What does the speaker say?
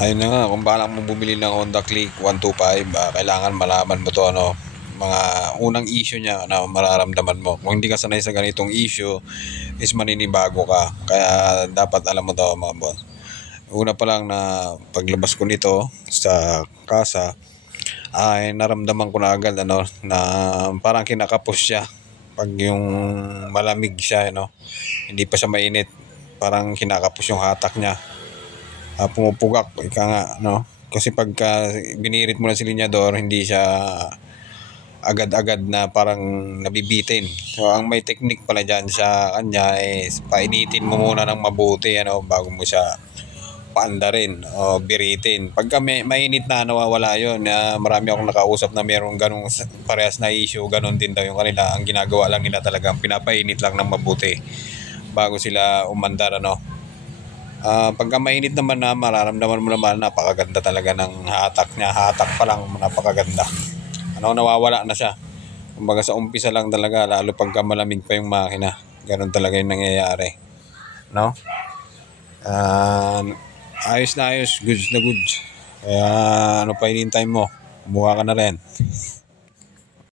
Ayun na nga, kung balak mo bumili ng Honda Click 125, kailangan malaman mo to, mga unang issue niya na mararamdaman mo. Kung hindi ka sanay sa ganitong issue, is maninibago ka. Kaya dapat alam mo to, mga boss. Una pa lang na paglabas ko nito sa kasa, ay naramdaman ko na agad na parang kinakapos siya. Pag yung malamig siya, hindi pa siya mainit, parang kinakapos yung hatak niya. Pumupugak, ika nga, kasi pagka binirit mo na si linyador, hindi siya agad-agad na parang nabibitin. So ang may technique pala dyan sa kanya is painitin mo muna ng mabuti bago mo siya paandarin o biritin. Pagka mainit na, nawawala yun. Marami akong nakausap na mayroong ganong parehas na issue, ganon din daw yung kanila. Ang ginagawa lang nila talagang pinapainit lang ng mabuti bago sila umandar. Pagka mainit naman, na mararamdaman mo naman napakaganda talaga ng hatak niya. Hatak pa lang napakaganda. Nawawala na siya. Kumbaga sa umpisa lang talaga, lalo pagka malamig pa yung makina. Ganun talaga yung nangyayari. Ayos na ayos, goods na goods. Kaya pa hinihintay mo? Kumuha ka na rin.